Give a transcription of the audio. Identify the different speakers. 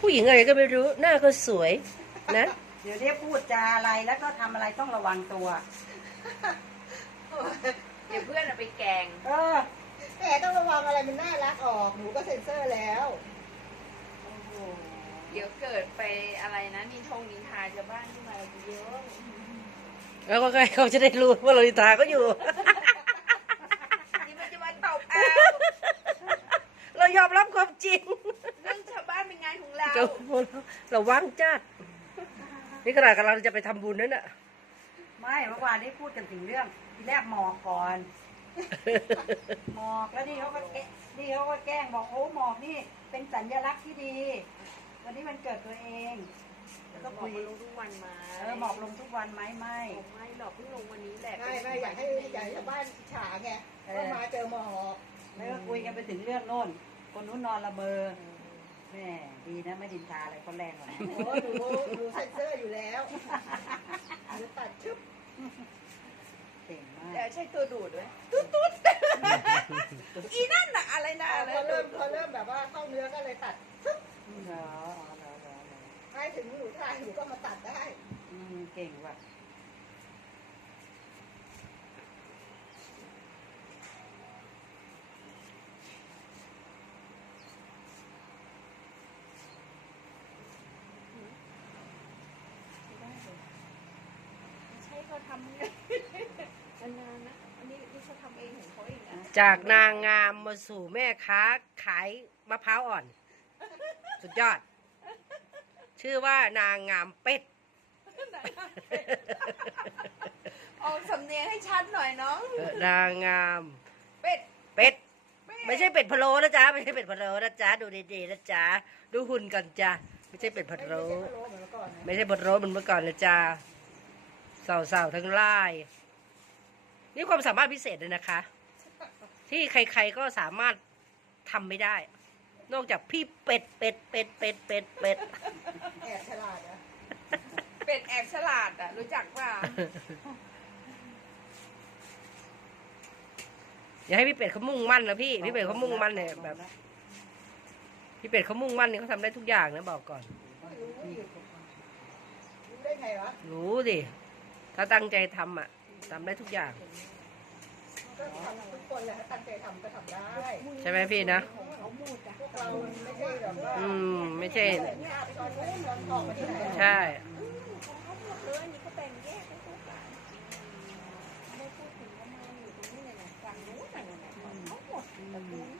Speaker 1: ผู้หญิงอะไรก็ไม่รู้หน้าก็สวยนะ
Speaker 2: เดี๋ยวนี้พูดจาอะไรแล้วก็ทำอะไรต้องระวังตัว
Speaker 3: เดี๋ยวเพื่อนเอาไปแกง
Speaker 4: แต่ต้องระวังอะไรมันน่ารักออกหนูก็เซ็นเซอร์แล้ว
Speaker 3: โอ้โหเดี๋ยวเกิดไปอะไรนะนินทาชาวบ้านขึ้นมาเยอะ
Speaker 1: แล้วก็ใครเขาจะได้รู้ว่าเราลิตาก็อยู่
Speaker 3: นี่มันจะมาตบเอา
Speaker 1: เรายอมรับความจริง
Speaker 3: เรื่องชาวบ้านเป็นงานของเรา
Speaker 1: เราว่างจัดนี่ขนาดกำลังจะไปทำบุญนั่นน่ะ
Speaker 2: ไม่เมื่อวานนี้พูดกันถึงเรื่องทีแรกหมอกก่อน หมอกแล้วนี่เขาก็แกล้งบอกโอ้หมอกนี่เป็นสัญลักษณ์ที่ดี วันนี้มันเกิดตัวเองแล้วก็
Speaker 3: บอ
Speaker 2: คุ
Speaker 3: ก
Speaker 2: ย
Speaker 3: มาลงทุกวันมา
Speaker 2: หมอกลงทุกวันไหมไม่
Speaker 3: ไม่หรอกเพิ่งลงวันนี้แหละ
Speaker 4: ไม่อยากให้ชาวบ้านอิจฉาไงก็มาเจอหมอก
Speaker 2: แล้วก็คุยกันไปถึงเรื่องโน่น คนนู้นนอนละเมอแม่ดีนะไม่ดินทาอะไรเขาแรงกว่านั้น
Speaker 4: โอ้หนูเซ็นเซอร์อยู่แล้วหนูตัดชึบ
Speaker 2: เก่งมาก
Speaker 3: แต่ใช่ตัวดูดด้วยตุ๊ดอีนั่นน่ะอะไรนะอะไร
Speaker 4: พอเริ่มแบบว่าเข้าเนื้อก็เลยตัดชึบ
Speaker 2: เหรอ
Speaker 4: ให้ถึงหนูถ่ายหนูก็มาตัดได้
Speaker 2: เก่งว่ะ
Speaker 3: ใช่เขาทำไงนานๆนะอันนี้เขาทำเองของเขาเองนะ
Speaker 1: จากนางงามมาสู่แม่ค้าขายมะพร้าวอ่อน สุดยอด ชื่อว่านางงามเป็ด
Speaker 3: ออกสำเนียงให้ชัดหน่อยน้อง
Speaker 1: นางงาม
Speaker 3: เป็ด
Speaker 1: เป็ด ไม่ใช่เป็ดพะโล้นะจ๊ะไม่ใช่เป็ดพะโล้นะจ๊ะดูดีๆนะจ๊ะดูหุ่นกันจ้ะไม่ใช่เป็ดพะโล้
Speaker 4: ไม่ใช่พะโล้เหมือนเมื่อก่อนนะ
Speaker 1: ไม่ใช่พะโล้เหมือนเมื่อก่อนนะจ๊ะสาวๆทั้งหลายนี่ความสามารถพิเศษเลยนะคะ ที่ใครๆก็สามารถทำไม่ได้ นอกจากพี่เป็ด
Speaker 4: แอบฉลาดนะ
Speaker 3: เป็ดแอบฉลาดอ่ะรู้จักป่ะ
Speaker 1: อย่าให้พี่เป็ดเขามุ่งมั่นนะพี่เป็ดเขามุ่งมั่นเนี่ยแบบพี่เป็ดเขามุ่งมั่นเนี่ยเขาทำได้ทุกอย่างนะบอกก่อน
Speaker 4: รู้ได้ไงวะ
Speaker 1: รู้ดิถ้าตั้งใจทำอ่ะทำได้ทุกอย่าง
Speaker 4: ก็ทำทุกคนแหละถ้าตั้งใจทำก็ทำได้
Speaker 1: ใช่ไหมพี่นะ
Speaker 4: พวกเราไม่ใช่แบบว่า
Speaker 1: ไม่ใช่
Speaker 4: เนี่ยเอาไปตอนนู้นตอนออกมาที่ไหน
Speaker 1: ใช่
Speaker 3: เขาหมดเลยนี่เขาแบ่งแยกให้ทุกฝ่ายไม่พูดถึงว่ามาอยู่ตรงนี้เนี่ยฝั่งนู้นน่ะเนี่ยเขาหมดตระกูล